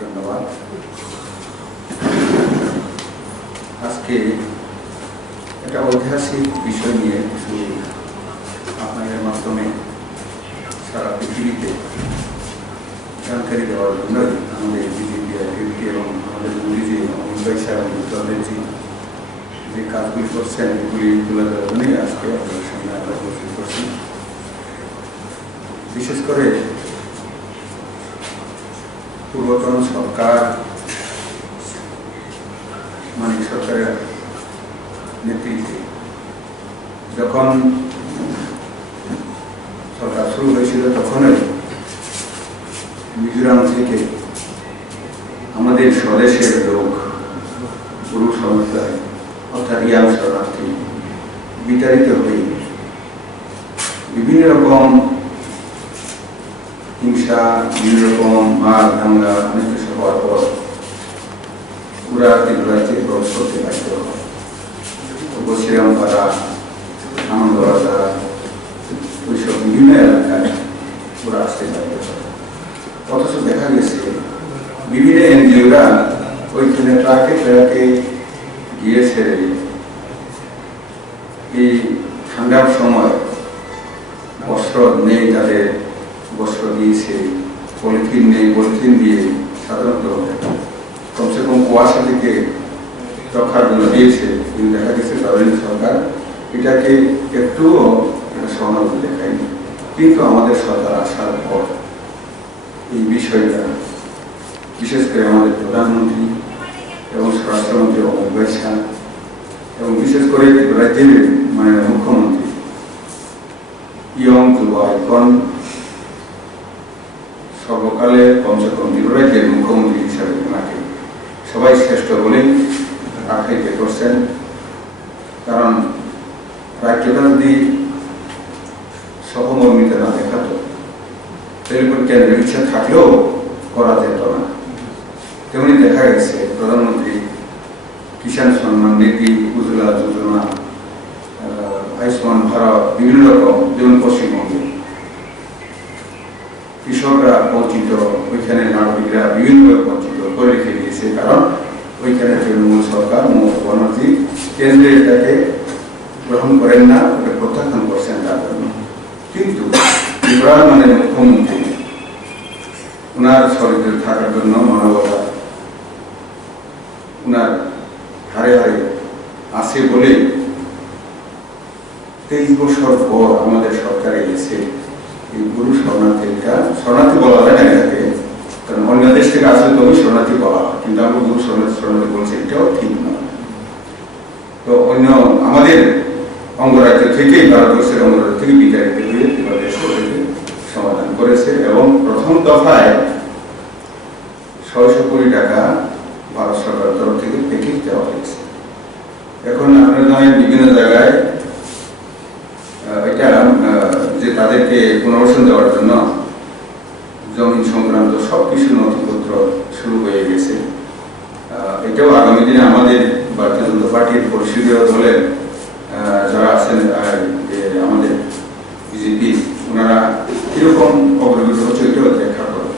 ধন্যবাদ। আজকে একটা ঐতিহাসিক বিষয় নিয়ে কিছু আপনাদের মাধ্যমে সারা পৃথিবীতে জানকারি দেওয়ার জন্য আমাদের বিজেপি এবং আমাদের মোদীজি মুম্বাই সাহেব দলেরজি যে কাজগুলি করছেন এগুলি তুলে ধরার জন্যই আজকে আপনাদের সামনে আমরা উপস্থিত করছি। বিশেষ করে পূর্বতন সরকার মানিক সরকারের নেতৃত্বে যখন সরকার শুরু হয়েছিল তখনই মিজোরাম থেকে আমাদের স্বদেশের লোক গুরু সমুদায় অর্থাৎ ইয়াং শরণার্থী বিতাড়িত হয়ে বিভিন্ন রকম হিংসা, বিভিন্ন রকম মার দাঙ্গা অনেক কিছু হওয়ার পর পুরা ত্রিপুরাতে প্রবেশ করতে বাধ্য হয়। বসিরাম পাড়া, আনন্দবাজার, ওইসব বিভিন্ন এলাকায় ওরা আসতে বাধ্য হয়। অথচ দেখা গেছে বিভিন্ন এনজিওরা ওইখানে ট্রাকে গিয়েছে এই ঠান্ডার সময় বস্ত্র নেই, তাদের বস্ত্র দিয়েছে, পলিথিন নেই, পলিথিন দিয়ে সাধারণত কমসে কম কুয়াশা থেকে রক্ষার জন্য দিয়েছে। কিন্তু দেখা গেছে তাদের সরকার এটাকে একটুও সহানুভূতি দেখায়নি। কিন্তু আমাদের সরকার আসার পর এই বিষয়টা বিশেষ করে আমাদের প্রধানমন্ত্রী এবং স্বরাষ্ট্রমন্ত্রী অমিত শাহ এবং বিশেষ করে রাজ্যের মুখ্যমন্ত্রী ইয়ং যুব আইকন সর্বকালে কমসে কম রাজ্যের মুখ্যমন্ত্রী হিসাবে ওনাকে সবাই শ্রেষ্ঠ বলেই আখ্যায়িত করছেন। কারণ রাজ্যটা যদি সহমর্মিতা না দেখাত তাহলে কেন্দ্রের ইচ্ছা থাকলেও করা যেত না। তেমনি দেখা গেছে প্রধানমন্ত্রী কিষাণ সম্মান নিধি, উজ্জ্বলা যোজনা, আয়ুষ্মান ভারত, বিভিন্ন রকম, যেমন পশ্চিমবঙ্গে কৃষকরা বঞ্চিত, ওইখানে নাগরিকরা বিভিন্নভাবে বঞ্চিত করে রেখে দিয়েছে। কারণ ওইখানে তৃণমূল সরকার মমতা ব্যানার্জি কেন্দ্রে এটাকে গ্রহণ করেন না, ওটা প্রত্যাখ্যান করছেন তার জন্য। কিন্তু ত্রিপুরার মুখ্যমন্ত্রী ওনার শরীরে থাকার জন্য মানবতা ওনার হারে হারে আসে বলে 23 বছর পর আমাদের সরকারে এসে এই গুরু শরণার্থীটা, শরণার্থী বলা যায় না এটাকে, কারণ অন্য দেশ থেকে আসলে তবে শরণার্থী বলা হয়, কিন্তু আমরা গুরু শরণার্থী বলছি এটাও ঠিক নয়। তো অন্য আমাদের অঙ্গরাজ্য থেকেই, ভারতবর্ষের অঙ্গরাজ্য থেকে বিতাড়িত হয়ে দেশে সমাধান করেছে এবং প্রথম দফায় 600 কোটি টাকা ভারত সরকারের তরফ থেকে প্যাকেজ দেওয়া হয়েছে। এখন আপনারা জানেন বিভিন্ন জায়গায় এটা যে তাদেরকে পুনর্বাসন দেওয়ার জন্য জমি সংক্রান্ত সবকিছু নথিপত্র শুরু হয়ে গেছে। এটাও আগামী দিনে আমাদের ভারতীয় জনতা পার্টির পরিষদীয় দলের যারা আছেন আমাদের বিজেপি, ওনারা কিরকম অগ্রগতি হচ্ছে এটাও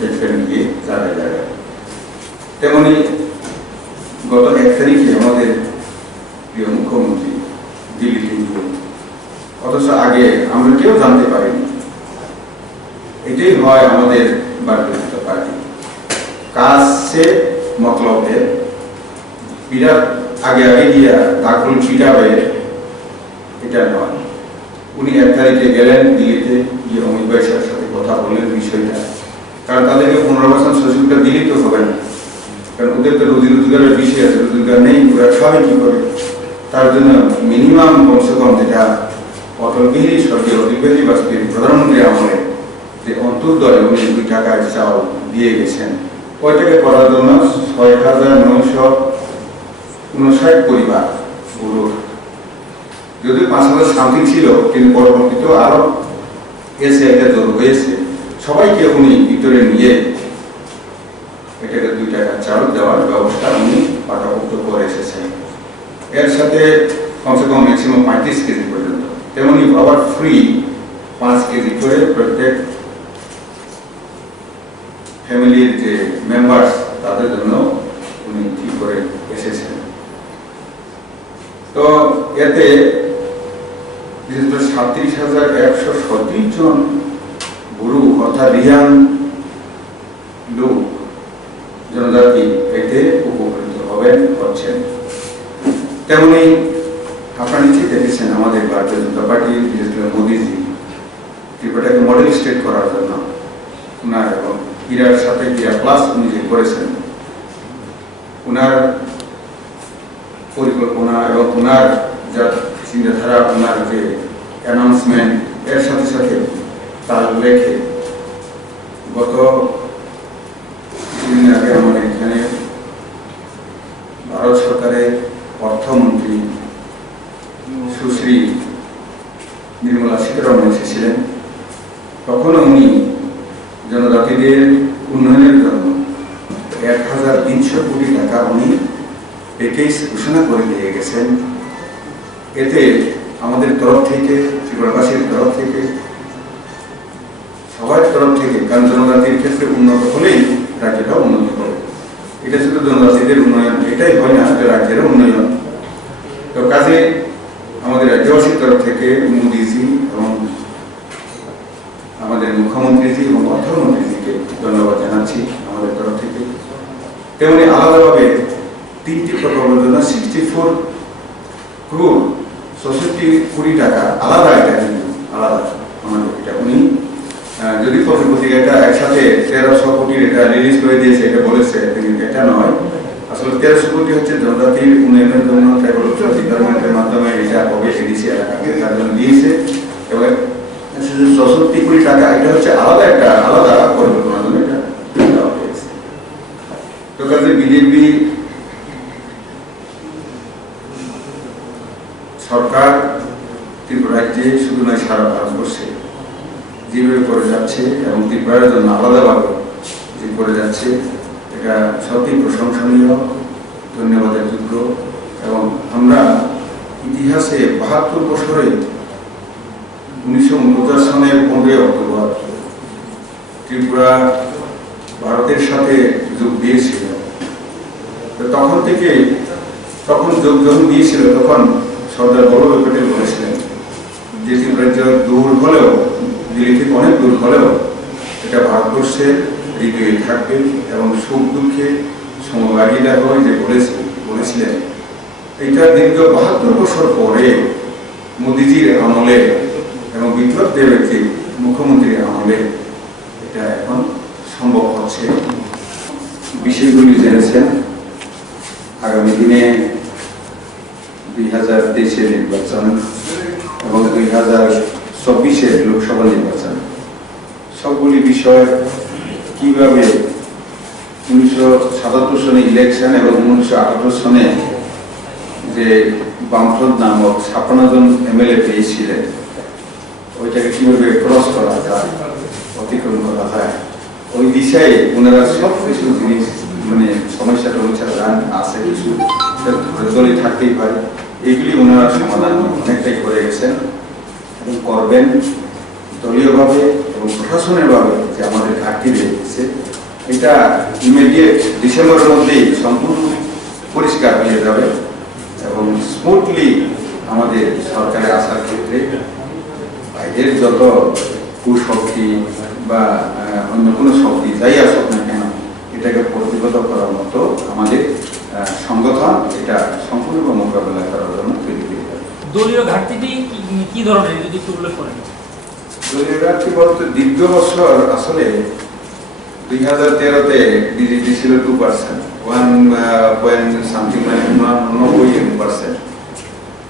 দেখবেন গিয়ে জায়গায় জায়গায়। তেমনি গত 1 তারিখে আমাদের প্রিয় মুখ্যমন্ত্রী দিল্লিতে গিয়ে, অথচ আগে আমরা কেউ জানতে পারিনি। এটাই হয় আমাদের ভারতীয় জনতা পার্টি, কাজ সে মতলব বিরাট আগে আগে গিয়া দাখল পিটাবে এটা নয়। উনি 1 তারিখে গেলেন দিল্লিতে, গিয়ে অমিত শাহের সাথে কথা বললেন বিষয়টা, কারণ তাদেরকে পুনর্বাসন সুযোগটা দিলেই তো হবে না, কারণ ওদের তো রোজি রোজগারের বিষয় আছে, রোজগার নেই, ওরা খাবে কি করে। তার জন্য মিনিমাম কমসে কম যেটা অটল বিহারী স্বর্গীয় অটল বিহারী বাজপেয়ী প্রধানমন্ত্রী আমলে যে অন্তর্দয় উনি 2 টাকায় চাল দিয়ে গেছেন, ওইটাকে করার জন্য 6,959 পরিবার পুরো, যদিও 5,000 সামথিং ছিল, কিন্তু পরবর্তীতে আরো এসে এটা জোর হয়েছে। সবাইকে উনি ভিতরে নিয়ে এটাকে 2 টাকা চাল দেওয়ার ব্যবস্থা উনি পাকাপোক্ত করে এসেছেন। এর সাথে কমসে কম ম্যাক্সিমাম 35 কেজি পর্যন্ত, তেমনি আবার ফ্রি 5 কেজি করে প্রত্যেক ফ্যামিলির যে মেম্বার্স তাদের জন্য উনি ঠিক করে এসেছেন। তো এতে বিশেষ করে 37,137 জন গুরু অর্থাৎ রিয়ান লোক জনজাতি এতে উপকৃত হচ্ছেন। তেমনি আপনারা নিশ্চয়ই দেখেছেন আমাদের ভারতীয় জনতা পার্টি বিশেষ করে মোদীজি ত্রিপুরাটাকে মডেল স্টেট করার জন্য উনার এবং ইরার সাথে ইরা প্লাস উনি যে করেছেন উনার পরিকল্পনা এবং উনার যা চিন্তাধারা উনার যে অ্যানাউন্সমেন্ট এর সাথে সাথে তার লেখে গত কিছুদিন আগে আমাদের এখানে ভারত সরকারের অর্থমন্ত্রী সুশ্রী নির্মলা সীতারমণ এসেছিলেন। তখন উনি জনজাতিদের উন্নয়নের জন্য 1,300 কোটি টাকা উনি প্যাকেজ ঘোষণা করে দিয়ে গেছেন। এতে আমাদের তরফ থেকে ত্রিপুরাবাসীর তরফ থেকে সবার তরফ থেকে, কারণ জনজাতির ক্ষেত্রে উন্নত হলেই রাজ্যটা উন্নত হবে। এটা শুধু জনজাতিদের উন্নয়ন এটাই হয় না, রাজ্যের উন্নয়ন। তো কাজে আমাদের রাজ্যবাসীর তরফ থেকে মোদীজি এবং আমাদের মুখ্যমন্ত্রীজি এবং অর্থমন্ত্রীজিকে ধন্যবাদ জানাচ্ছি আমাদের তরফ থেকে। তেমনি আলাদাভাবে 3টি প্রকল্পের জন্য 64 crore 64 কোটি টাকা আলাদা, এটা কিন্তু আলাদা আমাদের এটা উনি যদি পত্রিকাটা একসাথে 1300 কোটির এটা রিলিজ করে দিয়েছে এটা বলেছে, কিন্তু এটা নয়। আসলে 1300 কোটি হচ্ছে জনজাতির উন্নয়নের জন্য ট্রাইবাল ডিপার্টমেন্টের মাধ্যমে এটা হবে এডিসি এলাকাকে তার জন্য দিয়েছে। এবং 64 কোটি টাকা এটা হচ্ছে আলাদা পরিকল্পনার জন্য এটা দেওয়া হয়েছে। তো কাজে বিজেপি সরকার ত্রিপুরা রাজ্যে শুধু নয় সারা ভারতবর্ষে যেভাবে করে যাচ্ছে এবং ত্রিপুরার জন্য আলাদাভাবে যে করে যাচ্ছে এটা সত্যি প্রশংসনীয়, ধন্যবাদের যোগ্য। এবং আমরা ইতিহাসে 72 বছরে 1949 সনের 15 অক্টোবর ত্রিপুরা ভারতের সাথে যোগ দিয়েছিল। তখন যোগ যখন দিয়েছিল তখন সর্দার বল্লভভাই প্যাটেল বলেছিলেন যে ত্রিপুরা দূর হলেও, দিল্লি থেকে অনেক দূর হলেও এটা ভারতবর্ষের হৃদয়ে থাকবে এবং সুখ দুঃখে সমভাগিদার হয়ে যে বলেছিলেন। এটা দীর্ঘ 72 বছর পরে মোদীজির আমলে এবং বিপ্লব দেবের যে মুখ্যমন্ত্রীর আমলে এটা এখন সম্ভব হচ্ছে। বিষয়গুলি জেনেছেন আগামী দিনে 2023 নির্বাচন এবং 2024 লোকসভা নির্বাচন, সবগুলি বিষয় কিভাবে 1977 সনে ইলেকশন এবং 1978 সনে যে বামফ্রন্ট নামক 56 জন এমএলএ পেয়েছিলেন ওইটাকে কিভাবে ক্রস করা যায়, অতিক্রম করা যায়, ওই দিশায় ওনারা সব কিছু জিনিস মানে সমস্যা আছে কিছু দলে থাকতেই পারে, এইগুলি ওনারা সমাধান অনেকটাই করে গেছেন এবং করবেন দলীয়ভাবে এবং প্রশাসনের ভাবে যে আমাদের ঘাটতি রয়েছে এটা ইমিডিয়েট ডিসেম্বরের মধ্যেই সম্পূর্ণ পরিষ্কার হয়ে যাবে এবং স্মুথলি আমাদের সরকারে আসার ক্ষেত্রে বাইরের যত কুশক্তি বা অন্য কোনো শক্তি যাই আসুক না কেন এটাকে প্রতিহত করার মতো আমাদের সংগঠন এটা সম্পূর্ণ মোকাবেলা করার জন্য তৈরি হয়ে যাবে। দলীয় ঘাটতিটি কি ধরনের যদি একটু উল্লেখ করেন? দলীয় ঘাটতি বলতে দীর্ঘ বছর আসলে 2013-তে ডিজিটি ছিল 2%, 1.something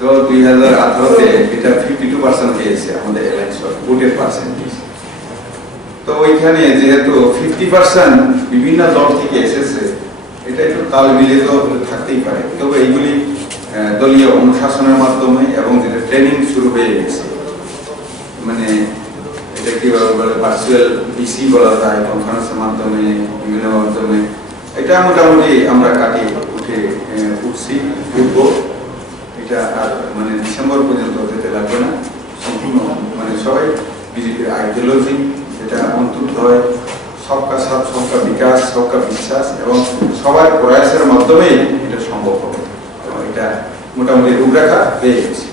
তো 2018-তে এটা 52% পেয়েছে আমাদের ইলেকশন ভোটের পার্সেন্টেজ। তো ওইখানে যেহেতু 50% বিভিন্ন দল থেকে এসেছে এটা একটু তাল মিলিয়ে তো থাকতেই পারে, তবে এইগুলি দলীয় অনুশাসনের মাধ্যমে এবং যেটা ট্রেনিং শুরু হয়ে গেছে মানে এটা কিভাবে বলে ভার্চুয়াল বিসি বলা যায়, কনফারেন্সের মাধ্যমে বিভিন্ন মাধ্যমে এটা মোটামুটি আমরা কাটিয়ে উঠবো। এটা আর মানে ডিসেম্বর পর্যন্ত যেতে লাগবে না, সম্পূর্ণ মানে সবাই বিজেপির আইডিওলজি যেটা অন্তর্ভুক্ত হয় সবকা সাথ, সবকা বিকাশ, সবকা বিশ্বাস এবং সবার প্রয়াসের মাধ্যমেই এটা সম্ভব হবে এবং এটা মোটামুটি রূপরেখা পেয়ে গেছে।